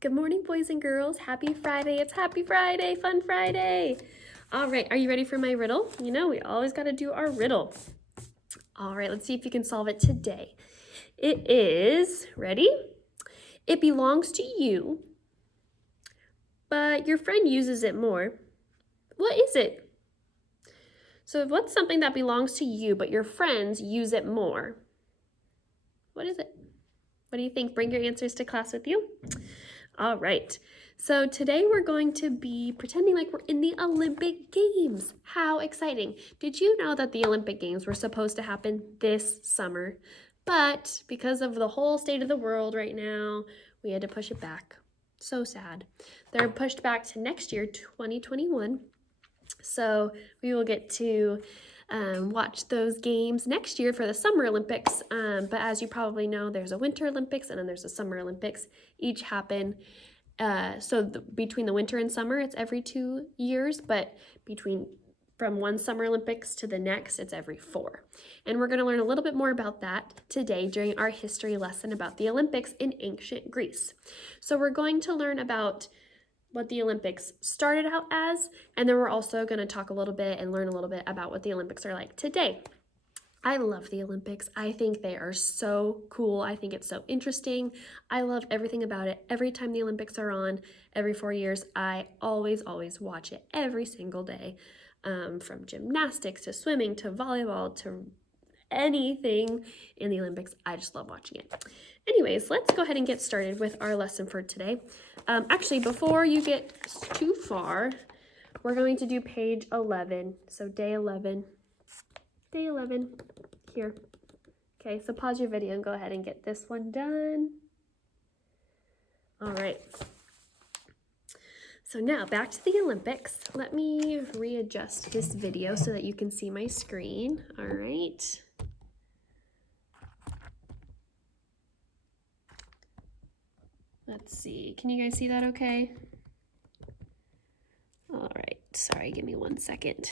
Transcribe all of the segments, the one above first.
Good morning, boys and girls. Happy Friday. It's Happy Friday, Fun Friday. All right, are you ready for my riddle? You know, we always got to do our riddle. All right, let's see if you can solve it today. It is, ready? It belongs to you, but your friend uses it more. What is it? So what's something that belongs to you, but your friends use it more? What is it? What do you think? Bring your answers to class with you. All right, so today we're going to be pretending like we're in the Olympic Games. How exciting. Did you know that the Olympic Games were supposed to happen this summer? But because of the whole state of the world right now, we had to push it back. So sad. They're pushed back to next year, 2021. So we will get to watch those games next year for the Summer Olympics. But as you probably know, there's a Winter Olympics and then there's a Summer Olympics. Each happen. Between the winter and summer, it's every 2 years, but from one Summer Olympics to the next, it's every 4. And we're going to learn a little bit more about that today during our history lesson about the Olympics in ancient Greece. So we're going to learn about what the Olympics started out as, and then we're also going to talk a little bit and learn a little bit about what the Olympics are like today. I love the Olympics. I think they are so cool. I think it's so interesting. I love everything about it. Every time the Olympics are on, every 4 years, I always watch it every single day. From gymnastics to swimming to volleyball to anything in the Olympics. I just love watching it. Anyways, let's go ahead and get started with our lesson for today. Actually, before you get too far, we're going to do page 11. So day 11 here. Okay, so pause your video and go ahead and get this one done. All right. So now back to the Olympics. Let me readjust this video so that you can see my screen. All right. Let's see. Can you guys see that okay? All right. Sorry, give me 1 second.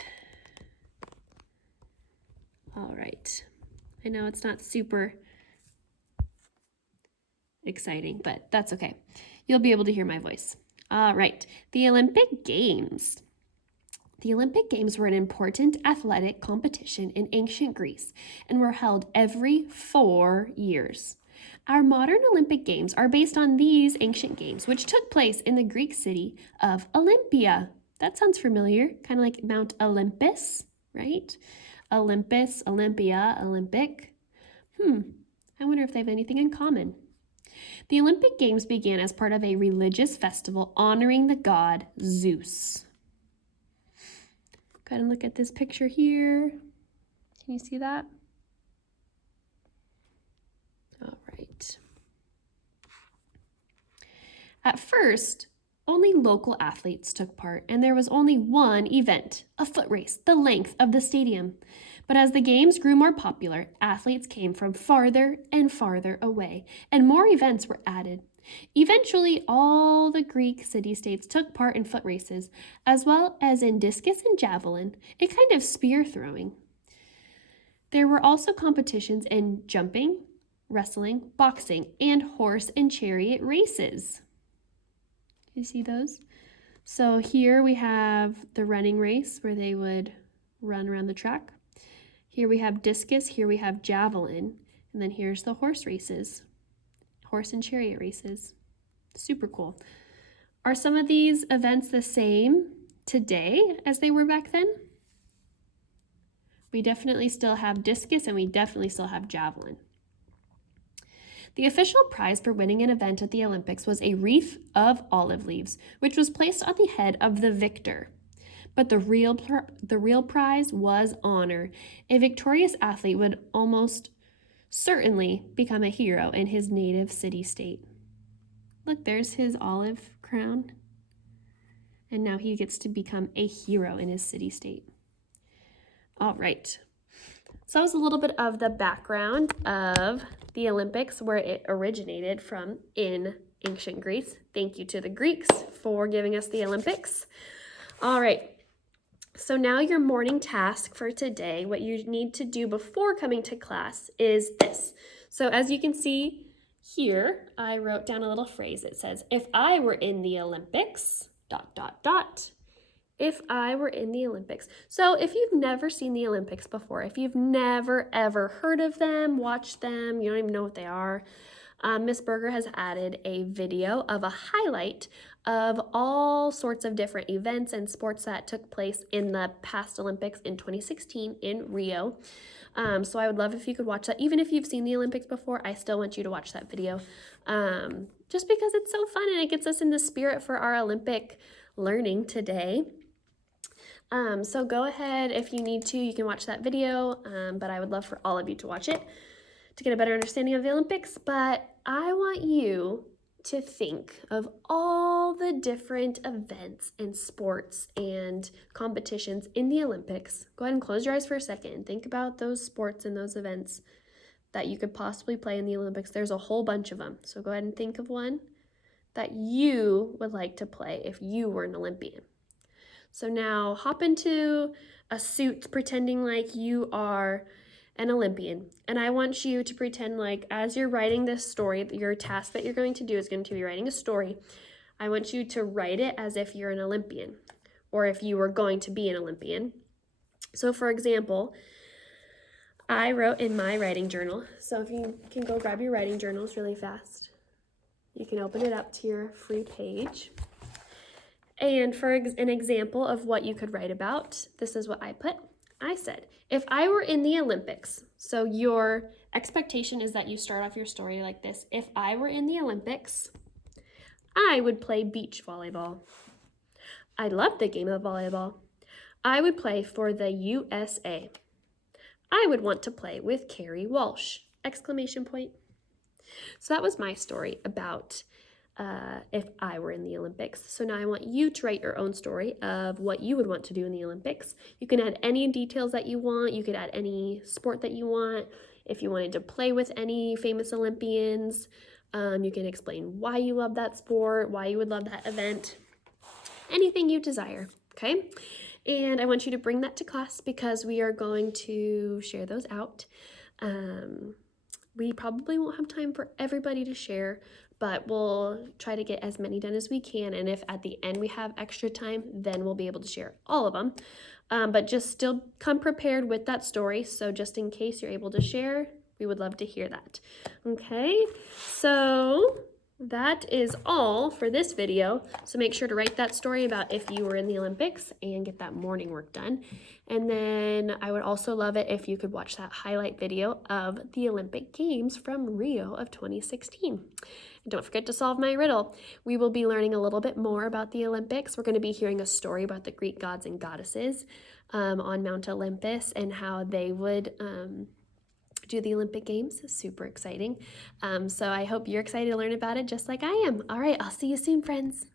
All right. I know it's not super exciting, but that's okay. You'll be able to hear my voice. All right. The Olympic Games. The Olympic Games were an important athletic competition in ancient Greece and were held every 4 years. Our modern Olympic Games are based on these ancient games, which took place in the Greek city of Olympia. That sounds familiar, kind of like Mount Olympus, right? Olympus, Olympia, Olympic. I wonder if they have anything in common. The Olympic Games began as part of a religious festival honoring the god Zeus. Go ahead and look at this picture here. Can you see that? All right. At first, only local athletes took part, and there was only one event, a foot race, the length of the stadium. But as the games grew more popular, athletes came from farther and farther away, and more events were added. Eventually, all the Greek city-states took part in foot races, as well as in discus and javelin, a kind of spear throwing. There were also competitions in jumping, wrestling, boxing, and horse and chariot races. You see those? So here we have the running race where they would run around the track. Here we have discus, here we have javelin, and then here's the horse races, horse and chariot races. Super cool. Are some of these events the same today as they were back then? We definitely still have discus and we definitely still have javelin. The official prize for winning an event at the Olympics was a wreath of olive leaves, which was placed on the head of the victor. But the real prize was honor. A victorious athlete would almost certainly become a hero in his native city-state. Look, there's his olive crown. And now he gets to become a hero in his city-state. All right. So that was a little bit of the background of the Olympics, where it originated from in ancient Greece. Thank you to the Greeks for giving us the Olympics. All right. So now your morning task for today, what you need to do before coming to class is this. So as you can see here I wrote down a little phrase. It says, if I were in the Olympics, ... If I were in the Olympics. So if you've never seen the Olympics before, if you've never ever heard of them, watched them, you don't even know what they are, Miss Berger has added a video of a highlight of all sorts of different events and sports that took place in the past Olympics in 2016 in Rio. So I would love if you could watch that. Even if you've seen the Olympics before, I still want you to watch that video, just because it's so fun and it gets us in the spirit for our Olympic learning today. So go ahead, if you need to, you can watch that video, but I would love for all of you to watch it to get a better understanding of the Olympics. But I want you to think of all the different events and sports and competitions in the Olympics. Go ahead and close your eyes for a second and think about those sports and those events that you could possibly play in the Olympics. There's a whole bunch of them. So go ahead and think of one that you would like to play if you were an Olympian. So now hop into a suit pretending like you are an Olympian. And I want you to pretend like as you're writing this story, your task that you're going to do is going to be writing a story. I want you to write it as if you're an Olympian or if you were going to be an Olympian. So for example, I wrote in my writing journal. So if you can go grab your writing journals really fast, you can open it up to your free page. And for an example of what you could write about, this is what I put. I said, if I were in the Olympics, so your expectation is that you start off your story like this. If I were in the Olympics, I would play beach volleyball. I love the game of volleyball. I would play for the USA. I would want to play with Carrie Walsh! Exclamation point. So that was my story about if I were in the Olympics. So now I want you to write your own story of what you would want to do in the Olympics. You can add any details that you want. You could add any sport that you want. If you wanted to play with any famous Olympians, you can explain why you love that sport, why you would love that event, anything you desire, okay? And I want you to bring that to class because we are going to share those out. We probably won't have time for everybody to share, but we'll try to get as many done as we can. And if at the end we have extra time, then we'll be able to share all of them. But just still come prepared with that story. So just in case you're able to share, we would love to hear that. Okay, so that is all for this video. So make sure to write that story about if you were in the Olympics and get that morning work done. And then I would also love it if you could watch that highlight video of the Olympic Games from Rio of 2016. And don't forget to solve my riddle. We will be learning a little bit more about the Olympics. We're going to be hearing a story about the Greek gods and goddesses on Mount Olympus and how they would do the Olympic Games. Super exciting. So I hope you're excited to learn about it just like I am. All right, I'll see you soon, friends.